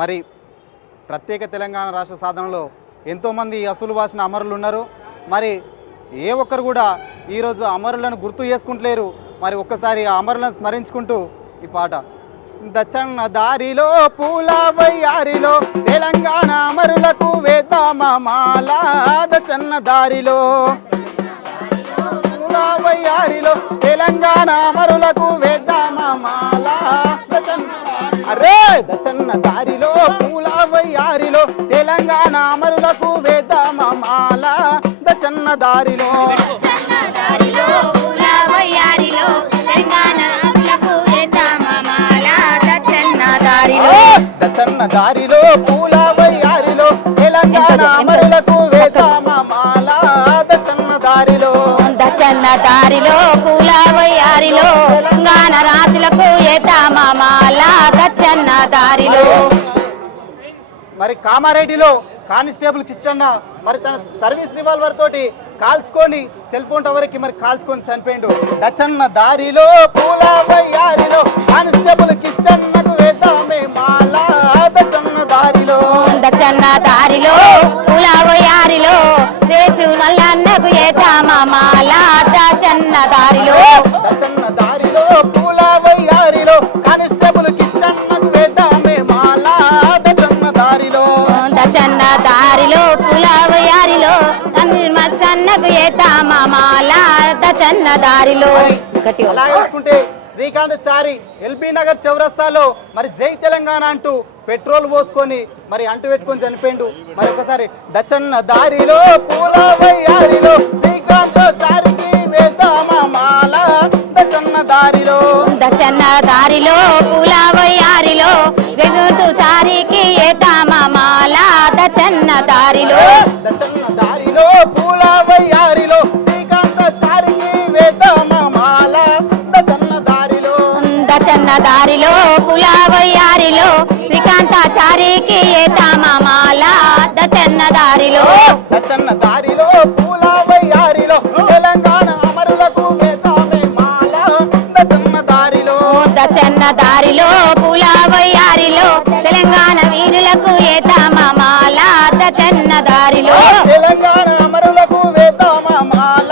మరి ప్రత్యేక తెలంగాణ రాష్ట్ర సాధనలో ఎంతోమంది అసలు వాసిన అమరులు ఉన్నారు. మరి ఏ ఒక్కరు కూడా ఈరోజు అమరులను గుర్తు చేసుకుంటలేరు. మరి ఒక్కసారి ఆ అమరులను స్మరించుకుంటూ ఈ పాట. దచ్చన్న దారిలో పూల వయ్యారిలో తెలంగాణ అమరులకు వేద్దామాల. దచ్చన్న దారిలో పూల వయ్యారిలో తెలంగాణ అమరులకు వేద్దామాల. అరే దచ్చన్న దారిలో పూల వయ్యారిలో తెలంగాణ అమరులకు వేద్దామాల. దచ్చన్న దారిలో పూల వయ్యారిలో తెలంగాణ అమరులకు వేద్దామాల. దచ్చన్న దారిలో పూల వయ్యారిలో తెలంగాణ అమరులకు వేద్దామాల. దచ్చన్న దారిలో దచ్చన్న దారిలో పూల వయ్యారిలో తెలంగాణ రాజులకు వేద్దామాల. దచ్చన్న దారిలో మరి కామారెడ్డిలో కానిస్టేబుల్ కిష్టన్న మరి తన సర్వీస్ రివాల్వర్ తోటి కాల్చుకొని సెల్ ఫోన్ టవర్కి మరి కాల్చుకొని చనిపోయిండు. దచ్చన్న దారిలో పూల వయ్యారిలో కానిస్టేబుల్ కిష్టన్నకు వేద్దామే మాల. దచ్చన్న దారిలో పూల వయ్యారిలో రేసు మల్లన్నకు వేద్దామాల. దచ్చన్న దారిలో పూల వయ్యారిలో కానిస్టేబుల్ కిష్టన్నకు వేద్దామే మాల. దచ్చన్న దారిలో పూల వయ్యారిలో మల్లన్నకు వేద్దామాల. దచ్చన్న దారిలో అలా చూసుకుంటే శ్రీకాంత్ చారి ఎల్బీ నగర్ చౌరస్తాలో మరి జై తెలంగాణ అంటూ పెట్రోల్ పోసుకొని మరి అంటు పెట్టుకొని చనిపోయిండు. మరి ఒకసారి దచ్చన్న దారిలో పూల వయ్యారిలో శ్రీకాంత్ చారికి వేద్దామాల. దచ్చన్న దారిలో పూల వయ్యారిలో రెజోర్టు చారికి వేద్దామాల. దచ్చన్న దారిలో పూల వయ్యారిలో శ్రీకాంత్ చారికి వేద్దామాల. దచ్చన్న దారిలో పూల వయ్యారిలో శ్రీకాంత చారికి వేద్దామాల. దచ్చన్న దారిలో పూల వయ్యారిలో తెలంగాణ అమరులకు వేద్దామే మాల. దచ్చన్న దారిలో పూల వయ్యారిలో తెలంగాణ వీరులకు వేద్దామాల. దచ్చన్న దారిలో తెలంగాణ అమరులకు వేద్దామాల.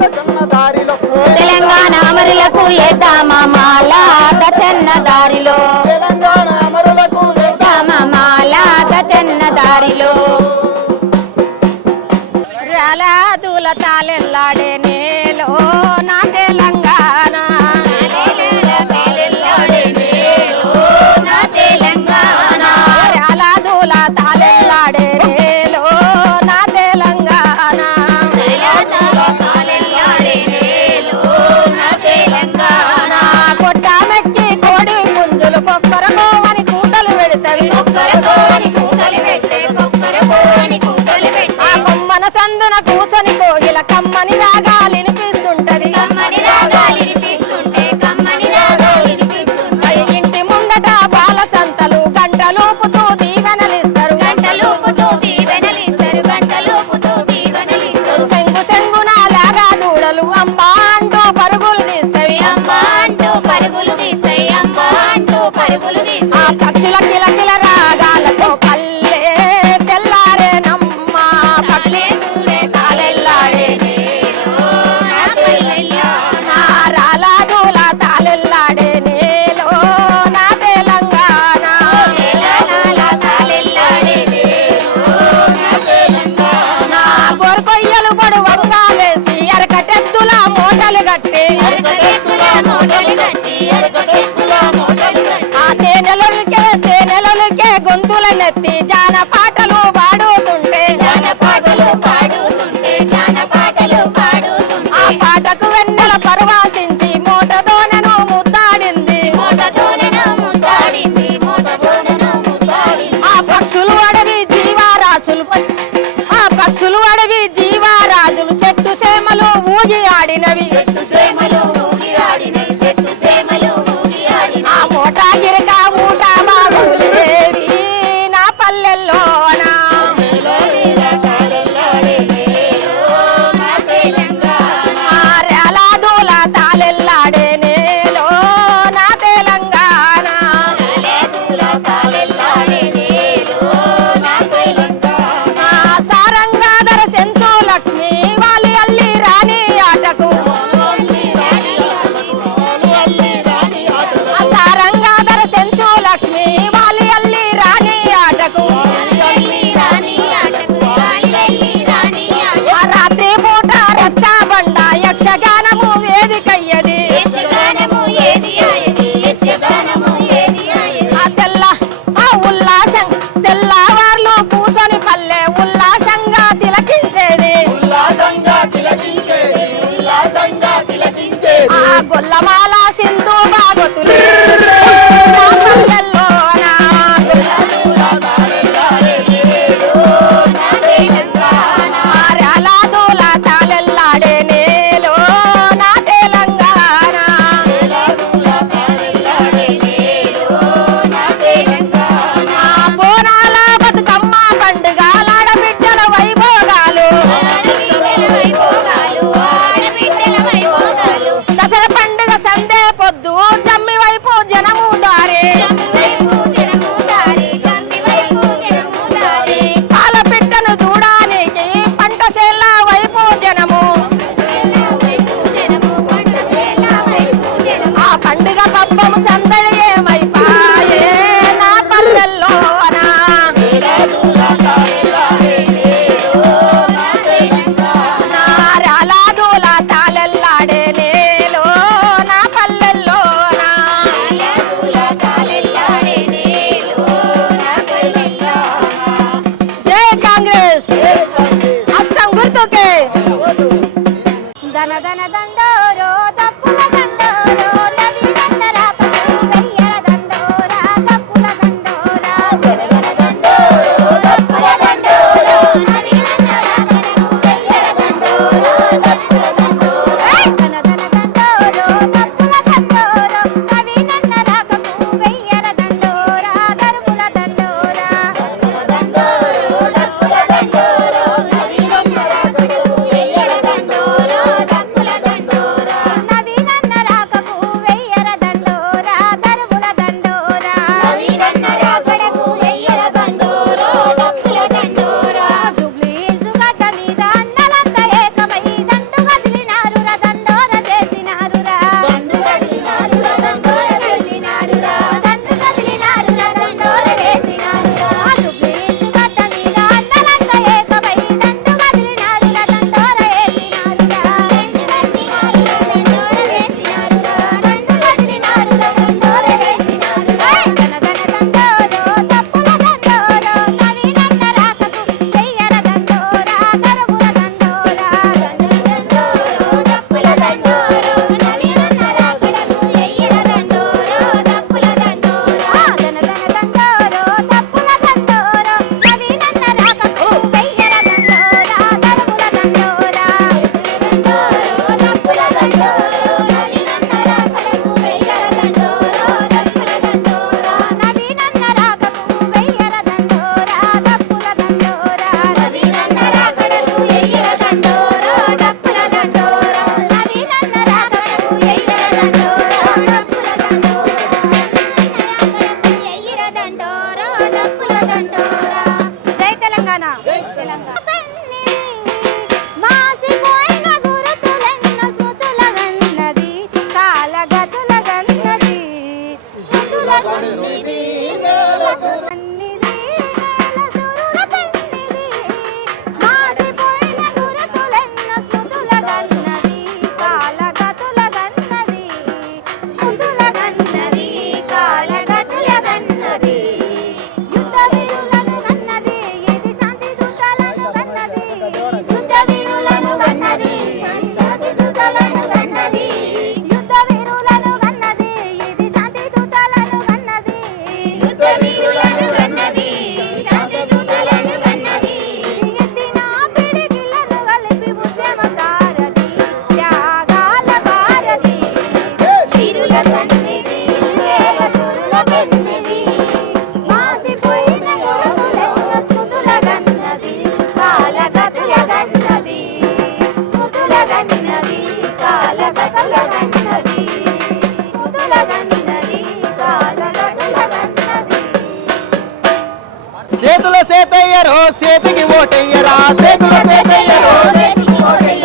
దచ్చన్న దారిలో తెలంగాణ అమరులకు వేద్దామాల. దచ్చన్న దారిలో తెలంగాణ అమరులకు వేద్దామాల. దచ్చన్న దారిలో రాలాదుల తాలెల్లాడే నేలో నా తెలంగాణ. రాలాదుల తాలెల్లాడే నేలో నా తెలంగాణ. కొట్టామెక్కి కోడి పుంజులు కొక్కరకో అని కూతలు పెడతాయి. ఆ కొమ్మన సందున కూసని కోయిల కమ్మని రాగాలు వినిపిస్తుంటది. ఇంటి ముందట బాల సంతలు గంటలూపుతూ దీవెనలిస్తారు. సెంగు సెంగున లాగా దూడలు అమ్మ అంటూ పరుగులు తీస్తాయి. ఆ పక్షుల కిలకిల రాగాలతో పల్లె తెల్లారేనమ్మ. రాలాదుల తాలెల్లాడే నేలో నా తెలంగాణ. గోరుకొయ్యలు బడు వంగాలేసి అరకటెత్తుల మూటలు కట్టి ఆ తేనెలకే గొంతుల నెత్తి జాన పాటలు పాడుతుంటే ఆ పాటకు వెన్నెల పరవాసించి మోటతోనను ముద్దాడింది. ఆ పక్షులు అడవి జీవారాజులు చెట్టు సేమలు ఊగి ఆడినవి. ఆ మోటా గిరక ఊట బాబులేవి నా పల్లెల్లో గొల్లమాల సింధు బాగొతులే నా పల్లెల్లోన రాలాదుల తాళెల్లాడే నేలో నా తెలంగాణ బోనాల బతుకమ్మ పండుగ ఆడబిడ్డల వైభోగాలు దసరా పండుగ సందే పొద్దు జమ్మి వైపు జనము దారే పాల పిట్టను చూడానికి పంట చేల వైపు జనము ఆ పండుగ పబ్బము సందడి ఏమైపాయే నా పల్లెల్లోనా నా రాలాదుల తాళెల్లాడే నేలో నా పల్లెల్లోనా జై కాంగ్రెస్ హస్తం గుర్తుకే ధన ధన దండోరో తప్పుల దండోరో నవీనన్న రాకము వెయ్యర దండోరా తప్పుల దండోరా ధన ధన దండోరో తప్పుల దండోరో నవీనన్న రాకము వెయ్యర దండోరా తప్పుల దండోరా ధన ధన దండోరో తప్పుల దండోరో నవీనన్న రాకము వెయ్యర దండోరా తప్పుల దండోరా ధన దండోరో తప్పుల దండోరో నవీనన్న రాకము వెయ్యర దండోరా తప్పుల దండోరా నవీనన్న రాకకు వెయ్యర దండోరా దరువుల దండోరా నవీనన్న రాకకు వెయ్యర దండోరా డప్పుల దండోరా జూబ్లీ సుగడ్డ మీద అన్నలంతా ఏకమై దండు కదిలినారు రా దండోర చేసినారు రా దండు కదిలినారు రా దండోర చేసినారు రా దండు కదిలినారు రా దండోర చేసినారు రా జూబ్లీ సుగడ్డ మీద అన్నలంతా ఏకమై దండు కదిలినారు రా దండోర చేసినారు రా దండు కదిలినారు రా దండోర చేసినారు రా దండు కదిలినారు రా దండోర చేసినారు రా ధన ధన దండోరో తప్పుల దండోరో నవీనన్న రాకకు వెయ్యర దండోరా దరువుల దండోరా ధన దండోరో తప్పుల దండోరో నవీనన్న రాకకు వెయ్యర దండోరా తప్పుల దండోరా ధన ధన దండోరో తప్పుల దండోరో నవీనన్న రాకకు వెయ్యర దండోరా దరువుల దండోరా దండోరో తప్పుల దండోరో నవీనన్న రాకకు వెయ్యర దండోరా తప్పుల దండోరా నవీనన్న రాకకు వెయ్యర దండోరా తప్పుల దండోరా నవీనన్న రాకకు వెయ్యర దండోరా తప్పుల దండోరా నవీనన్న రాకకు వెయ్యర దండోరా తప్పుల దండోరా తప్పుల దండోరా జై తెలంగాణ జై తెలంగాణ మాసిపోయిన గురుతులెన్న స్మృతుల గన్నది కాలగతుల గన్నది స్మృతుల గన్నది నేల సురుల పెన్నిది మాసిపోయిన గురుతులెన్న స్మృతుల గన్నది కాలగతుల గన్నది స్మృతుల గన్నది కాలగతుల గన్నది యుద్ధ వీరులను గన్నది ఇది శాంతి దూతలను గన్నది యుద్ధ వీరులను గన్నది శాంతి దూతలను గన్నది యుద్ధ వీరులను గన్నది ఇది శాంతి దూతలను గన్నది యుద్ధ వీరులను గన్నది శాంతి దూతలను గన్నది ఎత్తిన పిడికిలను కలిపి ఉద్యమ సారథి త్యాగాల భారతి వీరుల సన్నిధి నేల సురుల పెన్నిది మాసిపోయిన గురుతులెన్న స్మృతుల గన్నది కాలగతుల గన్నది స్మృతుల గన్నది కాలగతుల గన్నది స్మృతుల గన్నది కాలగతుల గన్నది చేతుల సేతయ్యరో చేతికి ఓటయ్యరా చేతుల సేతయ్యరో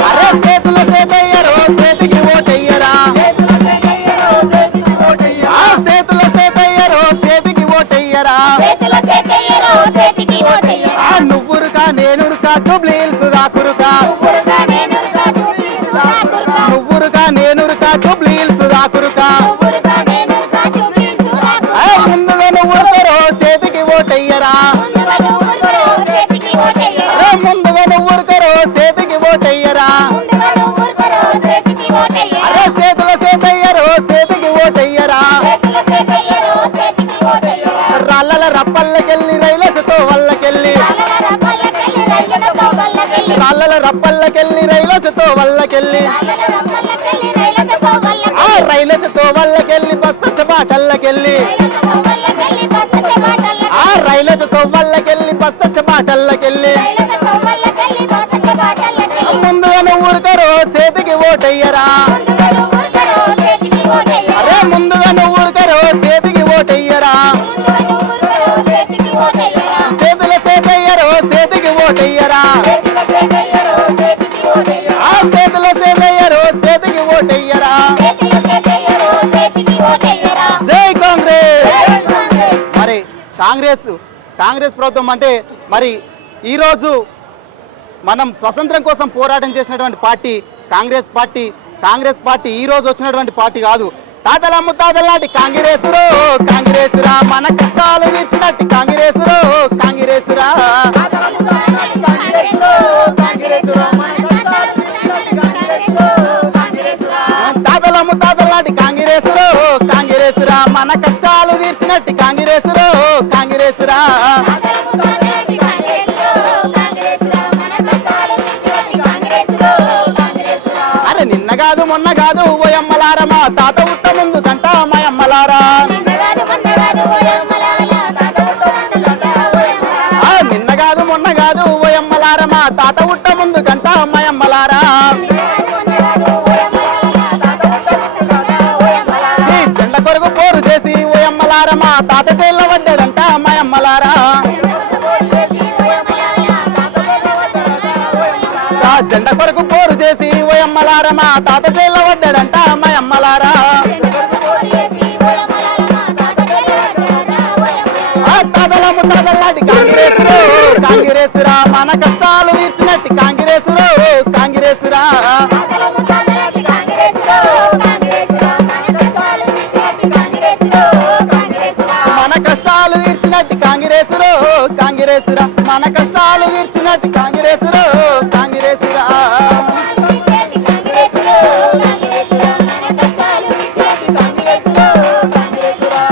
అరే చేతుల సేతయ్యరో చేతికి ఓటయ్యరా ఆ చేతుల సేతయ్యరో చేతికి ఓటయ్యరా ఆ నువ్వురుకా నేనురుకా జూబ్లీ హిల్స్ దాకురుకా నువ్వురుకా నేనురుకా జూబ్లీ హిల్స్ దాకురుకా ముందుగా నువ్వురుతారో చేతికి ఓటయ్యరా ముందుగా నువ్వురుకరో చేతికి వల్లకెళ్ళి రైలచతో వల్లకెళ్ళి ఆ రైలచతో వల్లకెళ్ళి బస్సచ్చ బాటల్లకెళ్ళి ఆ రైలచతో వల్లకెళ్ళి బస్సచ్చ బాటల్లకెళ్ళి ముందుగానే ఊరుకరో చేతికి ఓటయ్యరా అరే ముందుగానే ఊరుకరో చేతికి ఓటయ్యరా చేతుల సేతయ్యరో చేతికి ఓటయ్యరా ఆ చేతుల సేతయ్యరో చేతికి ఓటయ్యరా జై కాంగ్రెస్. మరి కాంగ్రెస్ ప్రభుత్వం అంటే మరి ఈరోజు మనం స్వతంత్రం కోసం పోరాటం చేసినటువంటి పార్టీ కాంగ్రెస్ పార్టీ ఈ రోజు వచ్చినటువంటి పార్టీ కాదు. తాతల ముత్తాతల నాటి కాంగ్రెసురా మన కష్టాలు తీర్చినట్టు కాంగ్రెసురా తాతల ముత్తాతల నాటి కాంగ్రెసురా మన కష్టాలు తీర్చినట్టు కాంగ్రెసురా అరే నిన్న కాదు మొన్న కాదు ఓయమ్మలారా మా తాత ఉట్ట ముందు కంట మాయమ్మలారా నిన్న కాదు మొన్న కాదు ఓయమ్మలారా మా తాత ఉట్ట ముందు కంట మాయమ్మలారా ఈ జెండ కొరకు పోరు చేసి ఓయమ్మలారా మా తాత జైల్లో పడ్డాడంట మాయమ్మలారా జెండ కొరకు పోరు చేసి ఓయమ్మలారా మా తాత జైల్లో పడ్డాడంట మాయమ్మలారా తాతల ముత్తాతలాంటి కాంగ్రెసురా మన కష్టాలు తీర్చినట్టు కాంగ్రెసురా మన కష్టాలు తీర్చినట్టు కాంగ్రెసురా మన కష్టాలు తీర్చినట్టు కాంగ్రెసురా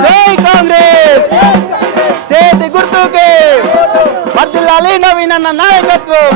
జై కాంగ్రెస్. చేతి గుర్తుకే వర్ధిల్లాలి నవీనన్న నాయకత్వం.